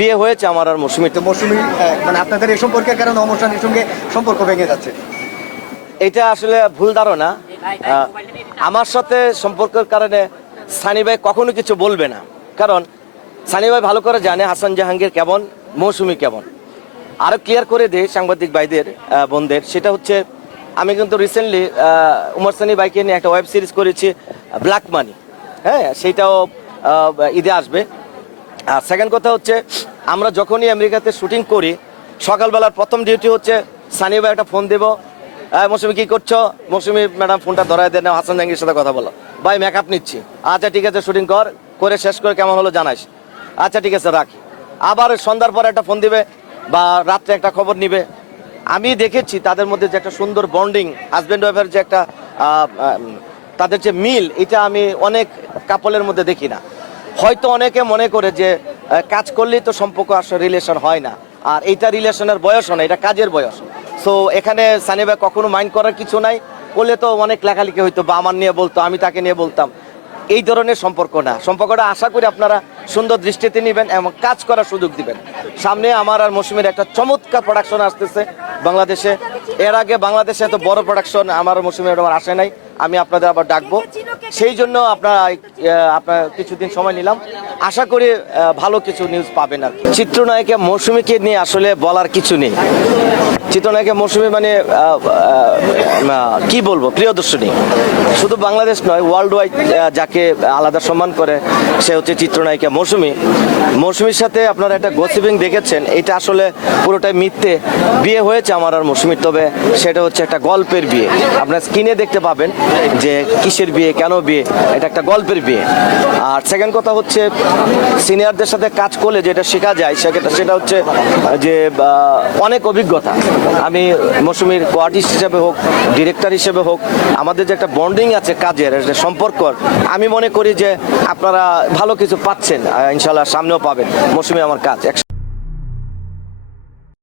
বিয়ে হয়েছে আমার আর মৌসুমীর তো মৌসুমি মানে আপনাদের এই সম্পর্কের কারণে অনুষ্ঠানের সঙ্গে সম্পর্ক ভেঙে যাচ্ছে। এটা আসলে ভুল ধারণা। আমার সাথে সম্পর্কের কারণে সানি ভাই কখনো কিছু বলবে না। কারণ সানি ভাই ভালো করে জানে হাসান জাহাঙ্গীর কেমন মৌসুমি কেমন। আরও ক্লিয়ার করে দেয় সাংবাদিক ভাইদের বোনদের। সেটা হচ্ছে আমি কিন্তু রিসেন্টলি উমর সানি ভাইকে নিয়ে একটা ওয়েব সিরিজ করেছি ব্ল্যাক মানি হ্যাঁ সেটাও ঈদে আসবে। আর সেকেন্ড কথা হচ্ছে, আমরা যখনই আমেরিকাতে শুটিং করি, সকালবেলার প্রথম ডিউটি হচ্ছে সানি ভাই একটা ফোন দেবো হ্যাঁ মৌসুমি কি করছ? মৌসুমি ম্যাডাম ফোনটা ধরায় দেন হাসান জাহাঙ্গীর সাথে কথা বলো। ভাই মেকআপ নিচ্ছি। আচ্ছা ঠিক আছে শুটিং কর, করে শেষ করে কেমন হলো জানাইস আচ্ছা ঠিক আছে, রাখি। আবার সন্ধ্যার পরে একটা ফোন দিবে, বা রাত্রে একটা খবর নিবে। আমি দেখেছি তাদের মধ্যে যে একটা সুন্দর বন্ডিং হাজব্যান্ড ওয়াইফের যে একটা তাদের যে মিল, এটা আমি অনেক কাপলের মধ্যে দেখি না। হয়তো অনেকে মনে করে যে কাজ করলেই তো সম্পর্ক আসলে রিলেশন হয় না। আর এইটা রিলেশনের বয়স না এটা কাজের বয়স। সো এখানে সানিবা কখনো মাইন্ড করার কিছু নাই। করলে তো অনেক লেখালেখি হইতো, বা আমার নিয়ে বলতো, আমি তাকে নিয়ে বলতাম। এই ধরনের সম্পর্ক না। সম্পর্কটা আশা করি আপনারা সুন্দর দৃষ্টিতে নেবেন এবং কাজ করার সুযোগ দিবেন। সামনে আমার আর মৌসুমীর একটা চমৎকার প্রোডাকশন আসতেছে বাংলাদেশে। এর আগে বাংলাদেশে এত বড় প্রোডাকশন আমার মৌসুমীর আমার আসে নাই। আমি আপনাদের আবার ডাকবো। সেই জন্য আপনারা আপনার কিছুদিন সময় নিলাম। আশা করি ভালো কিছু নিউজ পাবেন আর। চিত্রনায়িকা মৌসুমীকে নিয়ে আসলে বলার কিছু নেই। চিত্রনায়িকা মৌসুমী মানে কি বলব প্রিয়দর্শনী শুধু বাংলাদেশ নয় ওয়ার্ল্ড ওয়াইড যাকে আলাদা সম্মান করে, সে হচ্ছে চিত্রনায়িকা মৌসুমী। মৌসুমীর সাথে আপনারা একটা গসিপিং দেখেছেন, এটা আসলে পুরোটাই মিথ্যে। বিয়ে হয়েছে আমার আর মৌসুমীর, তবে সেটা হচ্ছে একটা গল্পের বিয়ে। আপনার স্ক্রিনে দেখতে পাবেন যে কিসের বিয়ে, কেন বিয়ে, এটা একটা গল্পের বিয়ে। আর সেকেন্ড কথা হচ্ছে সিনিয়রদের সাথে কাজ করলে যেটা শেখা যায়, সেটা সেটা হচ্ছে, যে অনেক অভিজ্ঞতা। আমি মৌসুমির কোয়ার্টিস্ট হিসেবে হোক ডিরেক্টর হিসেবে হোক, আমাদের যে একটা বন্ডিং আছে কাজের, একটা সম্পর্ক, আমি মনে করি যে আপনারা ভালো কিছু পাচ্ছেন ইনশাল্লাহ সামনেও পাবেন। মৌসুমি আমার কাজ